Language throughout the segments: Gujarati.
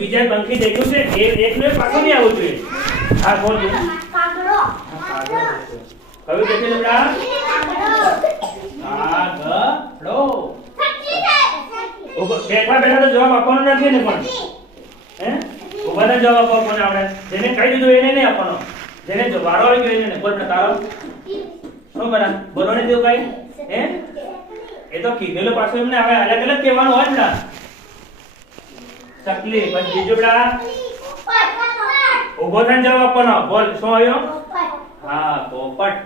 બીજા પંખી દેખ્યું છે, એ એકને એક પાછો નહીં આવવું જોઈએ. હા, કોણ છે? કયું દેખ્યું લમડા કાગડો બેઠા બેઠા તો જવાબ આપવાનો નથી ને પણ. હે? ઉભાને જવાબ આપવો આવડે જેને કહી દીધું એને નહીં આપવાનો. જેને જો વારો આવી ગયો એને. બોલ તારો. શું બરા બોલો ને તેવું કઈ? હે? એ તો કીધેલું પાછું એમને હવે અલગ અલગ કહેવાનું હોય ને. ચકલી પછી બીજું બેટા? ઊભો થઈને જવાબ આપવાનો. બોલ, શું આવ્યો? હા, પોપટ.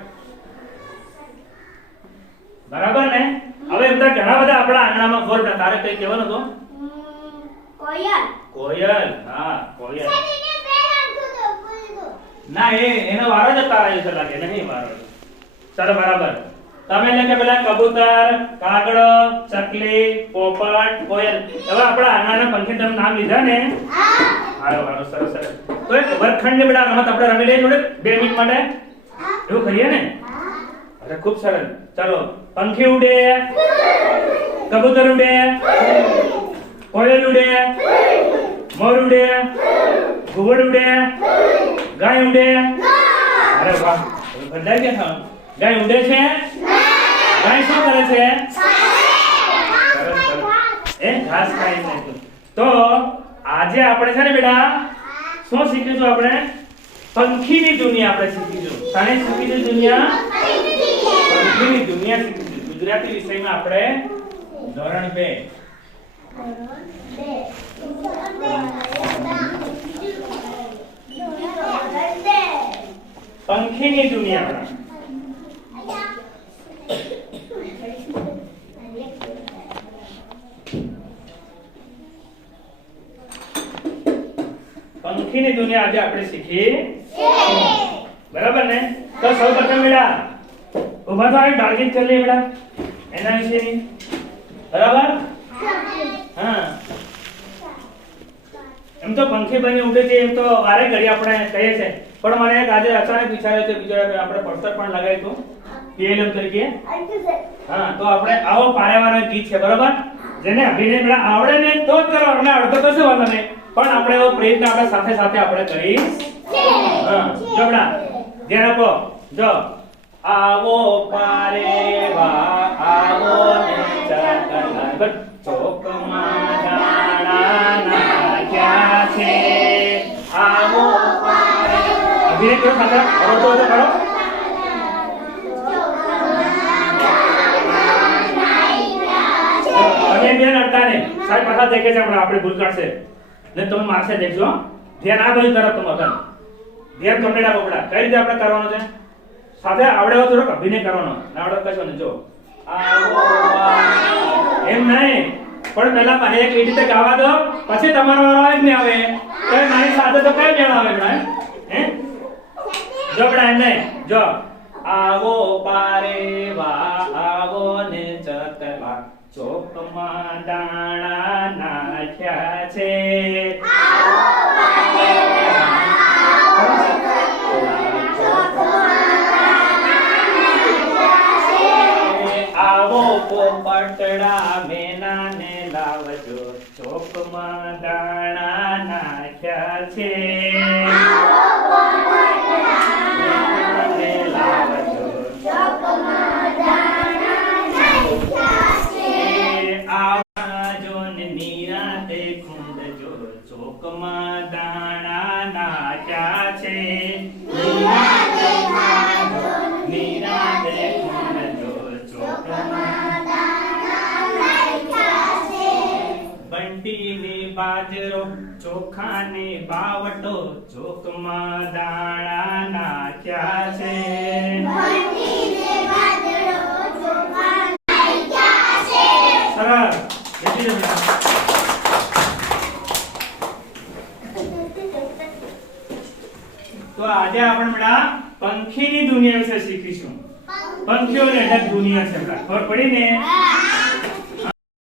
બરાબર ને? હવે એમ તો ઘણા બધા આપણા આંગણામાં બોલ હતા તારે કઈ કહેવાનું હતું? કોયલ. કોયલ હા, કોયલ. ના, એ, એનો વારો જ તારા છે લાગે. નહીં, વારો ચાલો, બરાબર. તમે એટલે કે પેલા કબૂતર, કાગડો, ચકલી, પોપટ, કોયલ. હવે આપણા આના પંખી તમે નામ લીધા ને? હારો હારો સરસ સરસ. તો એક વર્ગખંડની બેટા રમત આપણે રમી લઈએ જોડે બે મિનિટ માટે. એવું કરીએ ને? અરે, ખૂબ સરસ. ચાલો, પંખી ઉડે, કબૂતર ઉડે, કોયલ ઉડે, મોર ઉડે, ઘુવડ ઉડે, ગાય ઉડે. અરે, વાહ. બંધાઈ ગયા ગાય ઉડે છે? ગાય શું કરે છે. એ ઘાસ ખાય છે. તો આજે આપણે છે ને બેટા શું શીખીશું આપણે? પંખીની દુનિયા આપણે શીખીશું. શાની શીખીશું દુનિયા? પંખીની દુનિયા શીખીશું. ગુજરાતી વિષયમાં આપણે ધોરણ બે. પંખીની દુનિયા. પંખીની દુનિયા આજે આપણે શીખી બરાબર ને? તો સૌ પ્રથમ બેટા ઊભા થવાની ટાર્ગેટ કરી લઈએ બેટા એના વિશેની. બરાબર? હા. એમ તો પંખી બની ઉડે છે એમ તો વારે ઘડી આપણે કહીએ છે. પણ મને એક આજે અચાનક વિચાર્યો છે બીજો આપણે પડતર પણ લગાવી હતું પીએલએમ તરીકે. હા તો આપણે આવો પારેવાનો ગીત છે બરાબર? જેને અભિનય આવડે ને તો જ કરવાનું ને આવડતો તો શું વાંધો નહીં. પણ આપણે એવો પ્રયત્ન આપણે સાથે સાથે આપણે કરી. જો ધ્યાન આપો. જો, આવો પારેવા આવો ને ચકલા બસ. ચોકમાં દાણા નાખ્યા છે. આવો પારે. અભિનય સાથે. આવડતો તો કરો. ને સાહેબ પાછા દેખે છે, હમણાં આપણે ભૂલ કાઢશે. ને તમે મારશે દેખજો ધ્યાન આ બધું તરફ તમારે ધ્યાન તમને પડે કઈ રીતે આપણે કરવાનું છે? સાથે આવડે હોય થોડોક અભિનય કરવાનો. ના આવડે ને જો. એમ નહીં. પણ પહેલા મને એક રીતે ગાવા દો, પછી તમારો વારો આવે ને આવે? તો મારી સાથે તો કઈ મેળ આવે હે? જો બેટા એમ નહીં. જો. આવો પારે ચોકમાં દાણા નાખ્યા છે આવો પોપટડા મેનાને લાવજો ચોકમાં દાણા નાખ્યા છે. નિરાતે ખૂંદજો ચોકમાં દાણા નાચ્યા છે? નિરાતે ખૂંદજો ચોકમાં બંટી ને બાજરો ચોખા ને બાવટો ચોકમાં દાણા નાખ્યા છે? સરસ. તો આજે આપણે બેટા પંખીની દુનિયા વિશે શીખીશું. પંખીઓની અલગ દુનિયા છે, ખબર પડી ને?